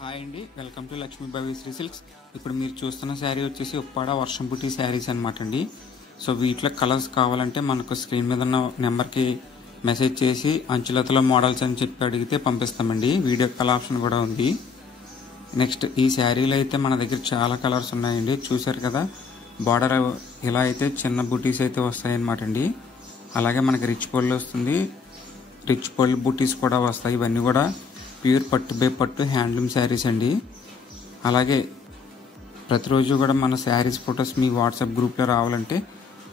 Hi అండి, welcome to Lakshmi Bhavyasri silks. ఇప్పుడు మీరు చూస్తున్న శారీ వచ్చేసి ఉప్పాడ వర్షం బుట్టి శారీస్ అనమాట అండి. సో వీటిలో కలర్స్ కావాలంటే మనకు స్క్రీన్ మీద ఉన్న నెంబర్కి మెసేజ్ చేసి అంచులతలో మోడల్స్ అని చెప్పి అడిగితే పంపిస్తామండి. వీడియో కాల్ ఆప్షన్ కూడా ఉంది. నెక్స్ట్ ఈ శారీలో అయితే మన దగ్గర చాలా కలర్స్ ఉన్నాయండి. చూసారు కదా, బార్డర్ ఇలా అయితే చిన్న బుటీస్ అయితే వస్తాయన్నమాట అండి. అలాగే మనకి రిచ్ పళ్ళు వస్తుంది, రిచ్ పళ్ళు బుటీస్ కూడా వస్తాయి. ఇవన్నీ కూడా ప్యూర్ పట్టు బై పట్టు హ్యాండ్లూమ్ శారీస్ అండి. అలాగే ప్రతిరోజు కూడా మన శారీస్ ఫొటోస్ మీ వాట్సాప్ గ్రూప్లో రావాలంటే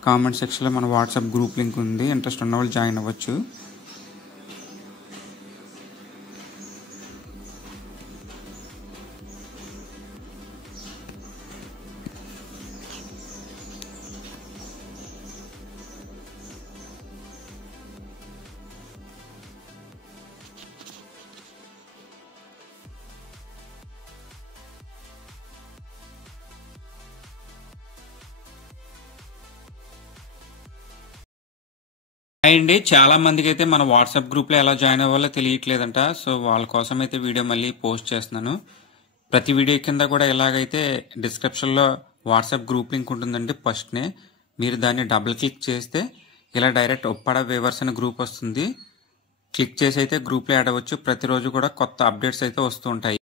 కామెంట్ సెక్షన్లో మన వాట్సాప్ గ్రూప్ లింక్ ఉంది, ఇంట్రెస్ట్ ఉన్న వాళ్ళు జాయిన్ అవ్వచ్చు. అండి, చాలా మందికి అయితే మన వాట్సాప్ గ్రూప్లో ఎలా జాయిన్ అవ్వాలో తెలియట్లేదంట. సో వాళ్ళ కోసం అయితే వీడియో మళ్ళీ పోస్ట్ చేస్తున్నాను. ప్రతి వీడియో కింద కూడా ఎలాగైతే డిస్క్రిప్షన్లో వాట్సాప్ గ్రూప్ లింక్ ఉంటుందండి. ఫస్ట్నే మీరు దాన్ని డబుల్ క్లిక్ చేస్తే ఇలా డైరెక్ట్ ఉప్పాడ వేవర్స్ అనే గ్రూప్ వస్తుంది. క్లిక్ చేసి అయితే గ్రూప్లో యాడ్ అవ్వచ్చు. ప్రతిరోజు కూడా కొత్త అప్డేట్స్ అయితే వస్తూ ఉంటాయి.